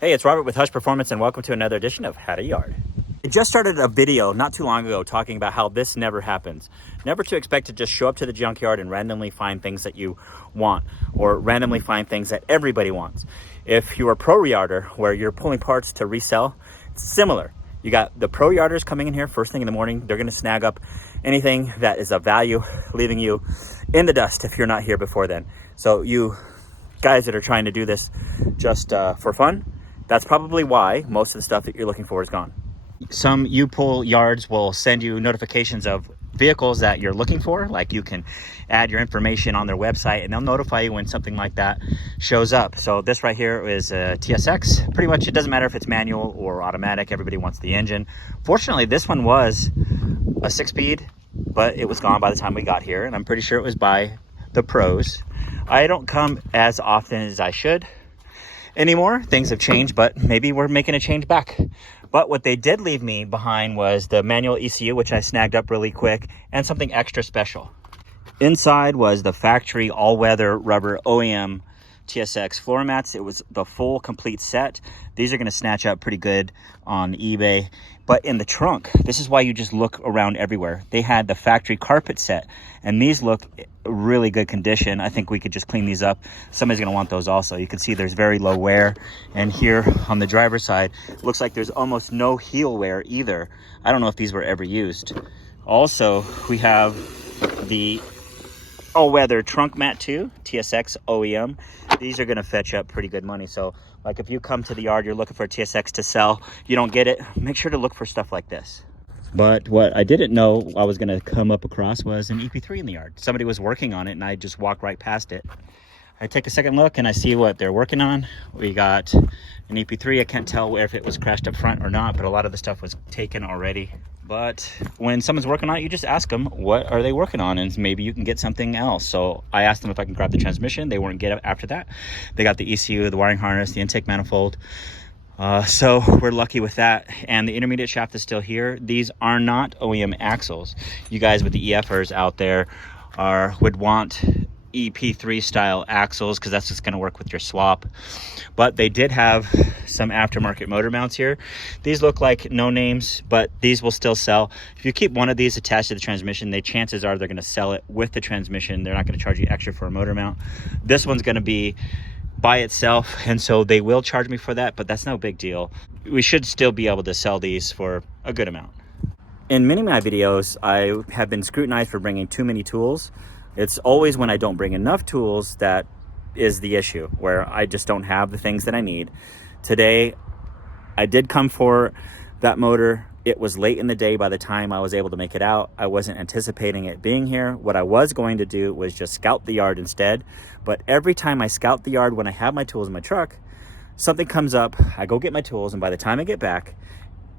Hey, it's Robert with Hush Performance, and welcome to another edition of Had a Yard. I just started a video not too long ago talking about how this never happens. Never to expect to just show up to the junkyard and randomly find things that you want, or randomly find things that everybody wants. If you're a pro yarder where you're pulling parts to resell, it's similar. You got the pro yarders coming in here first thing in the morning. They're going to snag up anything that is of value, leaving you in the dust if you're not here before then. So you guys that are trying to do this just for fun, that's probably why most of the stuff that you're looking for is gone. Some U-Pull yards will send you notifications of vehicles that you're looking for. Like you can add your information on their website and they'll notify you when something like that shows up. So this right here is a TSX. Pretty much it doesn't matter if it's manual or automatic. Everybody wants the engine. Fortunately, this one was a 6-speed, but it was gone by the time we got here. And I'm pretty sure it was by the pros. I don't come as often as I should anymore. Things have changed, but maybe we're making a change back. But what they did leave me behind was the manual ECU, which I snagged up really quick, and something extra special. Inside was the factory all-weather rubber OEM TSX floor mats. It was the full complete set. These are going to snatch up pretty good on eBay. But in the trunk, this is why you just look around everywhere. They had the factory carpet set, and these look really good condition. I think we could just clean these up. Somebody's going to want those also. You can see there's very low wear, and here on the driver's side, looks like there's almost no heel wear either. I don't know if these were ever used. Also, we have the all-weather trunk mat too, TSX OEM. These are going to fetch up pretty good money. So like if you come to the yard, you're looking for a TSX to sell, you don't get it, make sure to look for stuff like this. But what I didn't know I was going to come up across was an EP3 in the yard. Somebody was working on it and I just walked right past it. I take a second look and I see what they're working on. We got an EP3. I can't tell if it was crashed up front or not, but a lot of the stuff was taken already. But when someone's working on it, you just ask them, what are they working on? And maybe you can get something else. So I asked them if I can grab the transmission. They weren't get after that. They got the ECU, the wiring harness, the intake manifold. So we're lucky with that. And the intermediate shaft is still here. These are not OEM axles. You guys with the EFers out there would want EP3 style axles because that's just going to work with your swap. But they did have some aftermarket motor mounts here. These look like no names, but these will still sell. If you keep one of these attached to the transmission, chances are they're going to sell it with the transmission. They're not going to charge you extra for a motor mount. This one's going to be by itself, and so they will charge me for that, but that's no big deal. We should still be able to sell these for a good amount. In many of my videos, I have been scrutinized for bringing too many tools. It's always when I don't bring enough tools that is the issue, where I just don't have the things that I need. Today, I did come for that motor. It was late in the day by the time I was able to make it out. I wasn't anticipating it being here. What I was going to do was just scout the yard instead. But every time I scout the yard when I have my tools in my truck, something comes up, I go get my tools, and by the time I get back,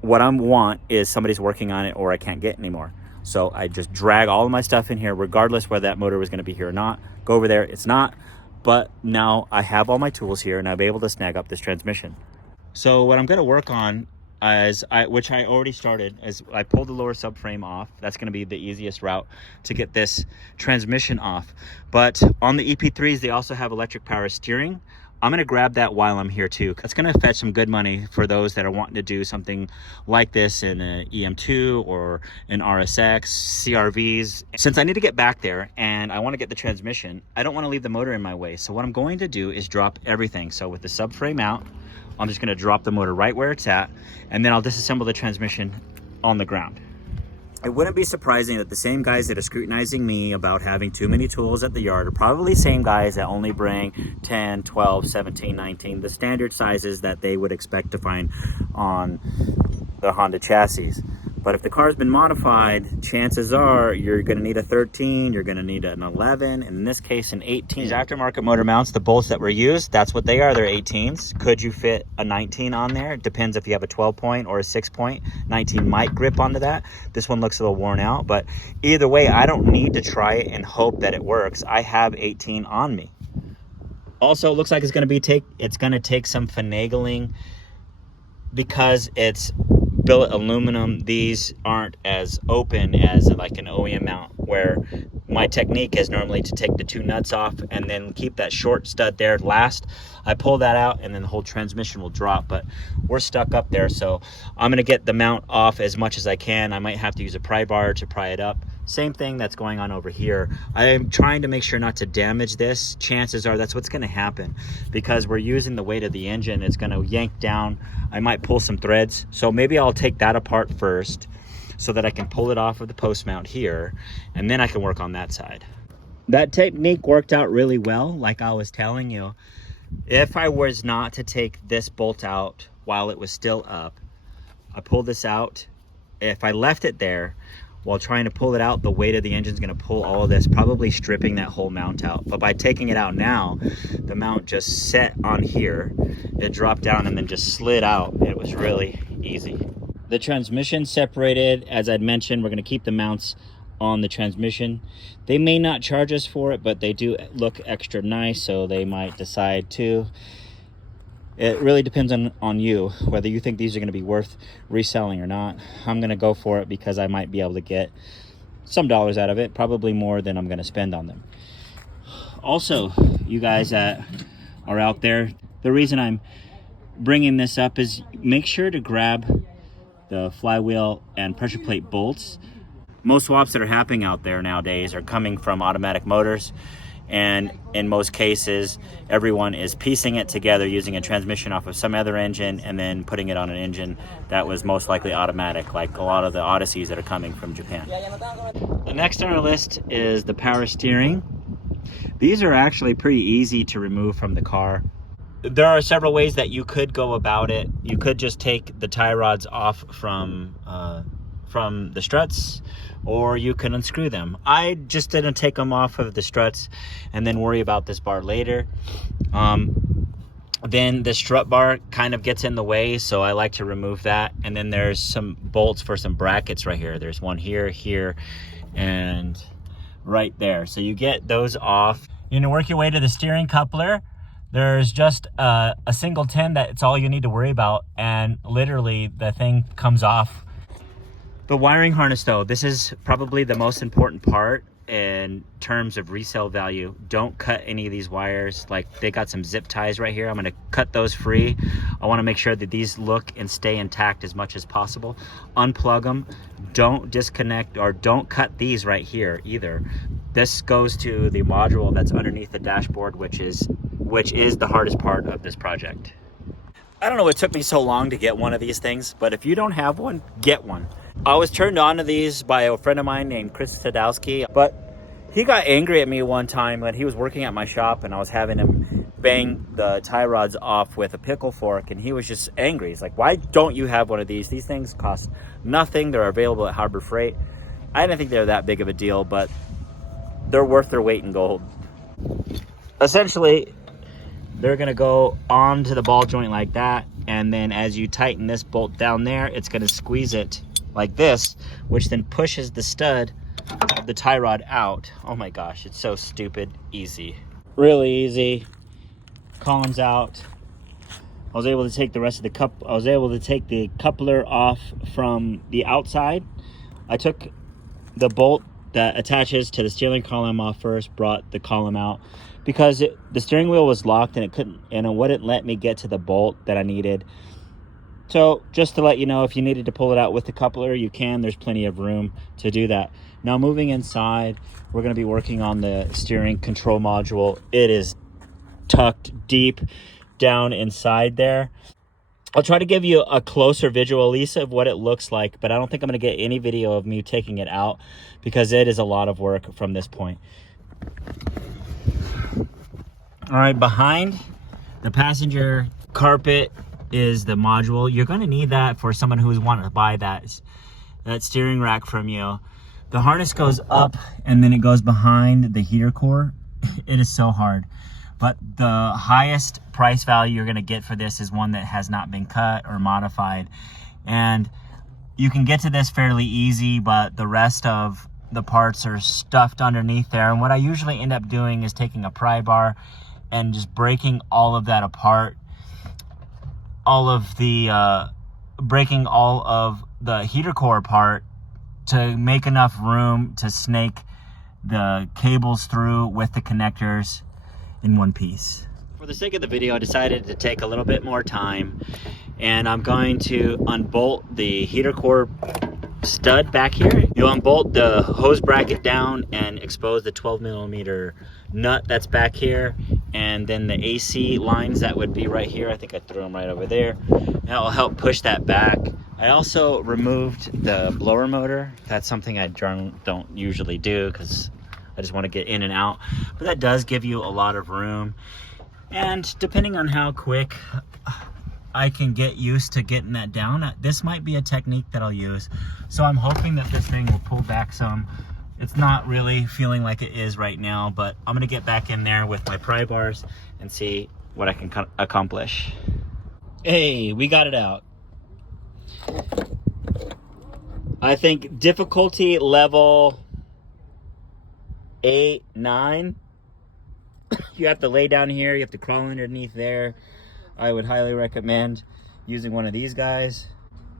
what I want is somebody's working on it or I can't get anymore. So I just drag all of my stuff in here, regardless whether that motor was going to be here or not. Go over there, it's not. But now I have all my tools here and I'll be able to snag up this transmission. So what I'm going to work on, which I already started, is I pulled the lower subframe off. That's going to be the easiest route to get this transmission off. But on the EP3s, they also have electric power steering. I'm going to grab that while I'm here too. That's going to fetch some good money for those that are wanting to do something like this in an EM2 or an RSX, CRVs. Since I need to get back there and I want to get the transmission, I don't want to leave the motor in my way. So what I'm going to do is drop everything. So with the subframe out, I'm just going to drop the motor right where it's at, and then I'll disassemble the transmission on the ground. It wouldn't be surprising that the same guys that are scrutinizing me about having too many tools at the yard are probably the same guys that only bring 10, 12, 17, 19, the standard sizes that they would expect to find on the Honda chassis. But if the car's been modified, chances are you're going to need a 13, you're going to need an 11, and in this case an 18. These aftermarket motor mounts, the bolts that were used, that's what they are, they're 18s. Could you fit a 19 on there? It depends if you have a 12 point or a 6 point. 19 might grip onto that. This one looks a little worn out, but either way, I don't need to try it and hope that it works. I have 18 on me. Also, it looks like it's going to take some finagling because it's billet aluminum, these aren't as open as like an OEM mount, where my technique is normally to take the 2 nuts off and then keep that short stud there last. I pull that out and then the whole transmission will drop, but we're stuck up there, so I'm gonna get the mount off as much as I can. I might have to use a pry bar to pry it up. Same thing that's going on over here. I am trying to make sure not to damage this. Chances are that's what's gonna happen, because we're using the weight of the engine. It's gonna yank down. I might pull some threads, so maybe I'll take that apart first so that I can pull it off of the post mount here, and then I can work on that side. That technique worked out really well, like I was telling you. If I was not to take this bolt out while it was still up, I pulled this out. If I left it there while trying to pull it out, the weight of the engine is going to pull all of this, probably stripping that whole mount out. But by taking it out now, the mount just set on here. It dropped down and then just slid out. It was really easy. The transmission separated. As I'd mentioned, we're going to keep the mounts on the transmission. They may not charge us for it, but they do look extra nice, so they might decide to. It really depends on you, whether you think these are going to be worth reselling or not. I'm going to go for it because I might be able to get some dollars out of it, probably more than I'm going to spend on them. Also, you guys that are out there, the reason I'm bringing this up is make sure to grab the flywheel and pressure plate bolts. Most swaps that are happening out there nowadays are coming from automatic motors, and in most cases everyone is piecing it together using a transmission off of some other engine and then putting it on an engine that was most likely automatic, like a lot of the Odysseys that are coming from Japan. The next on our list is the power steering. These are actually pretty easy to remove from the car. There are several ways that you could go about it. You could just take the tie rods off from the struts, or you can unscrew them. I just didn't take them off of the struts and then worry about this bar later. Then the strut bar kind of gets in the way, so I like to remove that. And then there's some bolts for some brackets right here. There's one here, here, and right there. So you get those off. You're gonna work your way to the steering coupler. There's just a single 10 that's all you need to worry about, and literally the thing comes off. The wiring harness though, this is probably the most important part in terms of resale value. Don't cut any of these wires. Like, they got some zip ties right here. I'm gonna cut those free. I wanna make sure that these look and stay intact as much as possible. Unplug them. Don't disconnect, or don't cut these right here either. This goes to the module that's underneath the dashboard, which is the hardest part of this project. I don't know what took me so long to get one of these things, but if you don't have one, get one. I was turned on to these by a friend of mine named Chris Sadowski, but he got angry at me one time when he was working at my shop and I was having him bang the tie rods off with a pickle fork, and he was just angry. He's like, why don't you have one of these? These things cost nothing. They're available at Harbor Freight. I didn't think they were that big of a deal, but they're worth their weight in gold. Essentially, they're gonna go onto the ball joint like that, and then as you tighten this bolt down there, it's gonna squeeze it like this, which then pushes the stud of the tie rod out. Oh my gosh, it's so stupid easy. Really easy. Columns out. I was able to take the rest of the I was able to take the coupler off from the outside. I took the bolt that attaches to the steering column off first, brought the column out because the steering wheel was locked and it wouldn't let me get to the bolt that I needed. So just to let you know, if you needed to pull it out with the coupler, you can. There's plenty of room to do that. Now moving inside, we're going to be working on the steering control module. It is tucked deep down inside there. I'll try to give you a closer visual, Lisa, of what it looks like, but I don't think I'm going to get any video of me taking it out because it is a lot of work from this point. All right, behind the passenger carpet is the module. You're going to need that for someone who's wanting to buy that steering rack from you. The harness goes up and then it goes behind the heater core. It is so hard. But the highest price value you're going to get for this is one that has not been cut or modified. And you can get to this fairly easy, but the rest of the parts are stuffed underneath there. And what I usually end up doing is taking a pry bar and just breaking all of that apart. All of the breaking all of the heater core apart to make enough room to snake the cables through with the connectors in one piece. For the sake of the video, I decided to take a little bit more time, and I'm going to unbolt the heater core stud back here. You unbolt the hose bracket down and expose the 12mm nut that's back here, and then the AC lines that would be right here. I think I threw them right over there. That will help push that back. I also removed the blower motor. That's something I don't usually do because I just want to get in and out, but that does give you a lot of room. And depending on how quick I can get used to getting that down, this might be a technique that I'll use. So I'm hoping that this thing will pull back some. It's not really feeling like it is right now, but I'm gonna get back in there with my pry bars and see what I can accomplish. Hey, we got it out. I think difficulty level 8, 9. You have to lay down here, you have to crawl underneath there. I would highly recommend using one of these guys.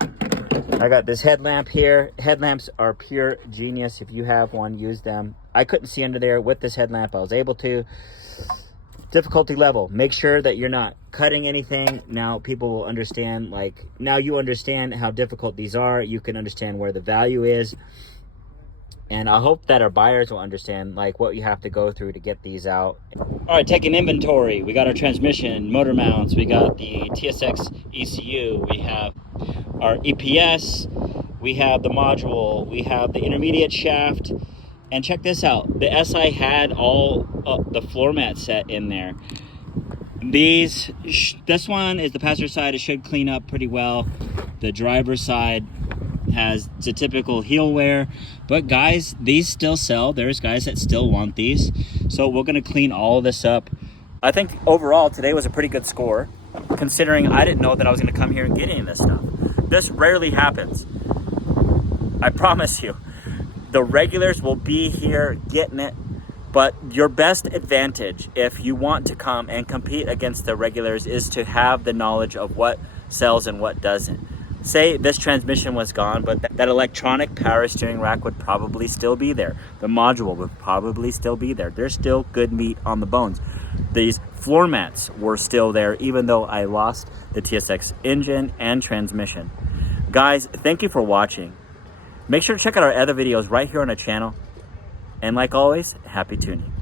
I got this headlamp here. Headlamps are pure genius. If you have one, use them. I couldn't see under there. With this headlamp, I was able to. Difficulty level. Make sure that you're not cutting anything. Now people will understand, like, now you understand how difficult these are. You can understand where the value is. And I hope that our buyers will understand, like, what you have to go through to get these out. All right, taking inventory. We got our transmission, motor mounts. We got the TSX ECU. We have our EPS. We have the module. We have the intermediate shaft. And check this out. The SI had all the floor mat set in there. This one is the passenger side. It should clean up pretty well. The driver's side has the typical heel wear, but guys, these still sell. There's guys that still want these, so we're going to clean all of this up. I think overall today was a pretty good score, considering I didn't know that I was going to come here and get any of this stuff. This rarely happens. I promise you, the regulars will be here getting it, but your best advantage if you want to come and compete against the regulars is to have the knowledge of what sells and what doesn't. Say this transmission was gone, but that electronic power steering rack would probably still be there. The module would probably still be there. There's still good meat on the bones. These floor mats were still there, even though I lost the TSX engine and transmission. Guys, thank you for watching. Make sure to check out our other videos right here on the channel. And like always, happy tuning.